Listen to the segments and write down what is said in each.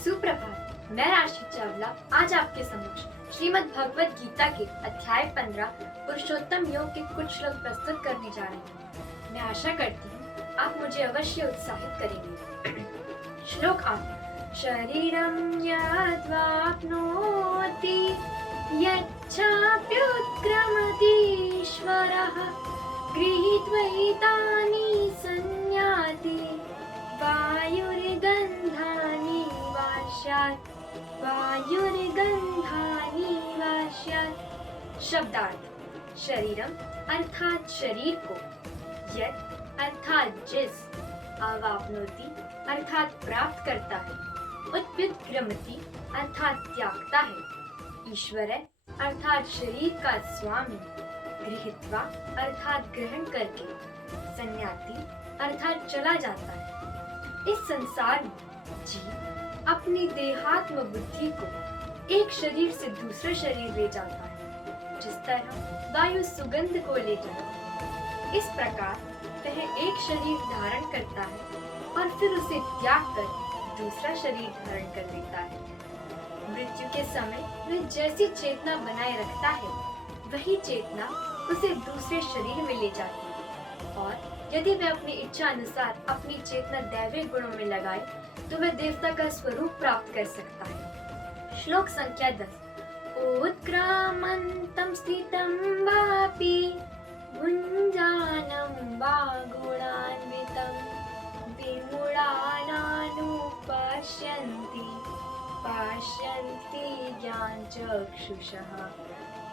सुप्रभात। मैं राशि चावला आज आपके समक्ष श्रीमद् भगवत गीता के अध्याय 15 पुरुषोत्तम योग के कुछ श्लोक प्रस्तुत करने जा रही हूँ। मैं आशा करती हूँ आप मुझे अवश्य उत्साहित करेंगे। श्लोक 8। शरीरं यद्वाप्नोति यच्छाप्युत्क्रमतीश्वरः गृहीत्वैतानि संयाति वायुर्गंधानि वास्यात्। शब्दार्थ। शरीरम अर्थात शरीर को, यत् अर्थात जिस, अवाप्नोति अर्थात प्राप्त करता है, उत्प्युत्क्रमति अर्थात त्यागता है, ईश्वर अर्थात शरीर का स्वामी, गृहीत्वा अर्थात ग्रहण करके, संन्याति अर्थात चला जाता है। इस संसार में जीव अपनी देहात्म बुद्धि को एक शरीर से दूसरे शरीर ले जाता है, जिस तरह वायु सुगंध को ले जाता है। इस प्रकार वह एक शरीर धारण करता है और फिर उसे त्याग कर दूसरा शरीर धारण कर लेता है। मृत्यु के समय वह जैसी चेतना बनाए रखता है, वही चेतना उसे दूसरे शरीर में ले जाती है, और यदि वह अपनी इच्छा अनुसार अपनी चेतना दैविक गुणों में लगाए तो वह देवता का स्वरूप प्राप्त कर सकता है। श्लोक संख्या 10। उत्क्रामन्तं स्थितं वापि भुञ्जानं वा गुणान्वितं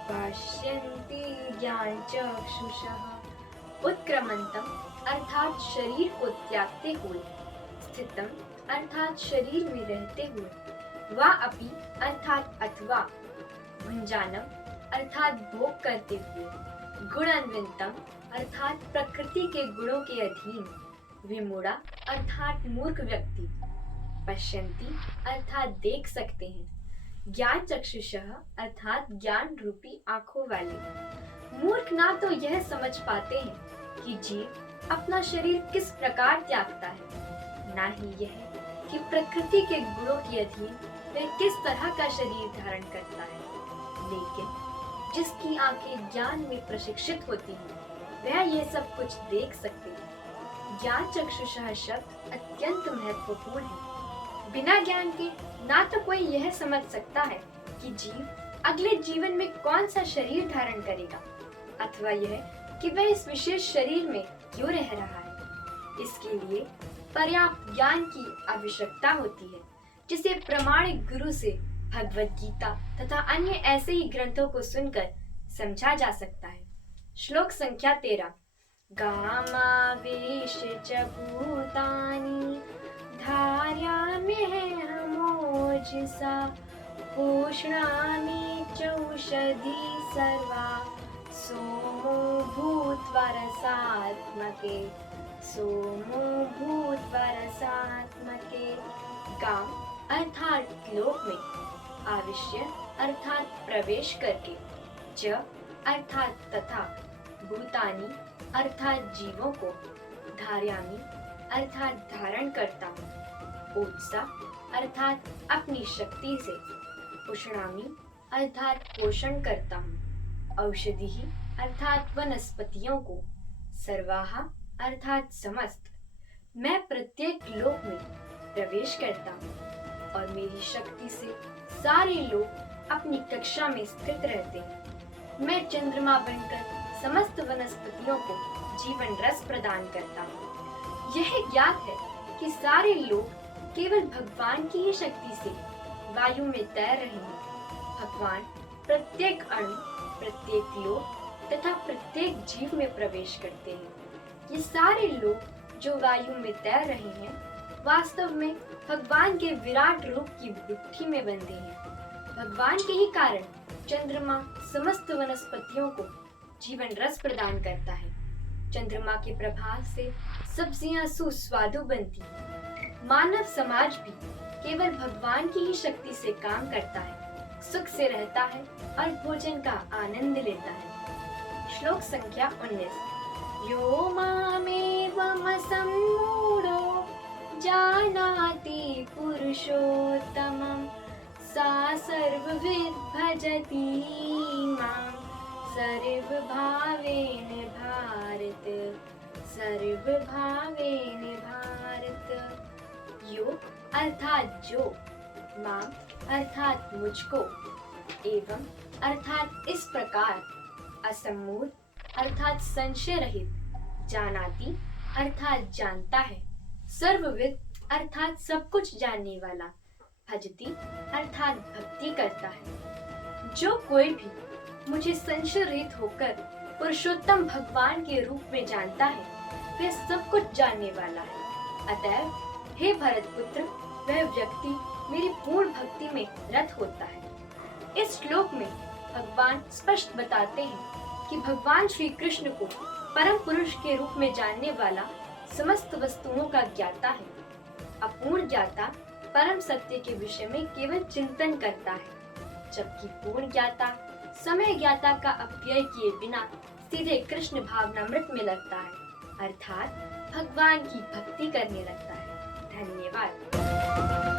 पश्यन्ति ज्ञानचक्षुषः। उत्क्रमंतम अर्थात शरीर को त्यागते हुए, स्थितम अर्थात शरीर में रहते हुए, वा अपि अर्थात अथवा, भुंजानम अर्थात भोग करते हुए, गुणान्वितम अर्थात प्रकृति के गुणों के अधीन, विमूढ़ा अर्थात मूर्ख व्यक्ति, पश्यन्ति अर्थात देख सकते हैं, ज्ञान चक्षुषः अर्थात ज्ञान रूपी आंखों वाले। मूर्ख ना तो यह समझ पाते हैं कि जीव अपना शरीर किस प्रकार त्यागता है, ना ही यह कि प्रकृति के गुणों के अधीन वह किस तरह का शरीर धारण करता है। लेकिन जिसकी आंखें ज्ञान में प्रशिक्षित होती हैं, वह यह सब कुछ देख सकते हैं। ज्ञान चक्षुषः शब्द अत्यंत महत्वपूर्ण है। बिना ज्ञान के ना तो कोई यह समझ सकता है कि जीव अगले जीवन में कौन सा शरीर धारण करेगा, अथवा यह कि वह इस विशेष शरीर में क्यों रह रहा है। इसके लिए पर्याप्त ज्ञान की आवश्यकता होती है, जिसे प्रामाणिक गुरु से भगवत गीता तथा अन्य ऐसे ही ग्रंथों को सुनकर समझा जा सकता है। श्लोक संख्या 13। गामावेश्य च भूतानि धारयाम्यहमोजसा पूष्णामि चौषधी सर्वा सोमो भूत्वा रसात्मके। गाम अर्थात लोक में, आविश्य अर्थात प्रवेश करके, च अर्थात तथा, भूतानि अर्थात जीवों को, धारयामि अर्थात धारण करता हूँ, ओजसा अर्थात अपनी शक्ति से, पुष्णामि अर्थात पोषण करता हूँ, औषधि अर्थात वनस्पतियों को, सर्वाहा अर्थात समस्त। मैं प्रत्येक लोक में प्रवेश करता हूँ और मेरी शक्ति से सारे लोग अपनी कक्षा में स्थित रहते हैं। मैं चंद्रमा बनकर समस्त वनस्पतियों को जीवन रस प्रदान करता हूँ। यह ज्ञात है कि सारे लोग केवल भगवान की ही शक्ति से वायु में तैर रहे हैं। भगवान प्रत्येक अणु, प्रत्येक लोक तथा प्रत्येक जीव में प्रवेश करते हैं। ये सारे लोग जो वायु में तैर रहे हैं, वास्तव में भगवान के विराट रूप की बुद्धि में बंधे हैं। भगवान के ही कारण चंद्रमा समस्त वनस्पतियों को जीवन रस प्रदान करता है। चंद्रमा के प्रभाव से सब्जियां सुस्वादु बनती हैं। मानव समाज भी केवल भगवान की ही शक्ति से काम करता है, सुख से रहता है और भोजन का आनंद लेता है। श्लोक संख्या 19। यो मामेवमसम्मूढो जानाति पुरुषोत्तमं पुरुषोत्तमं सा सर्वविद भजति मां सर्वभावेन भारत सर्वभावेन भारत। योग अर्थात जो, मां अर्थात मुझको, एवं अर्थात इस प्रकार, असम्मूढ़ अर्थात संशय रहित, जानाति अर्थात जानता है, सर्वविद अर्थात सब कुछ जानने वाला, भजति अर्थात भक्ति करता है। जो कोई भी मुझे संशय रहित होकर पुरुषोत्तम भगवान के रूप में जानता है, वह सब कुछ जानने वाला है। अतएव हे भरतपुत्र, वह व्यक्ति मेरी पूर्ण भक्ति में रत होता है। इस श्लोक में भगवान स्पष्ट बताते हैं कि भगवान श्री कृष्ण को परम पुरुष के रूप में जानने वाला समस्त वस्तुओं का ज्ञाता है। अपूर्ण ज्ञाता परम सत्य के विषय में केवल चिंतन करता है, जबकि पूर्ण ज्ञाता समय ज्ञाता का अपव्यय किए बिना सीधे कृष्ण भावनामृत में लगता है, अर्थात भगवान की भक्ति करने लगता है। धन्यवाद।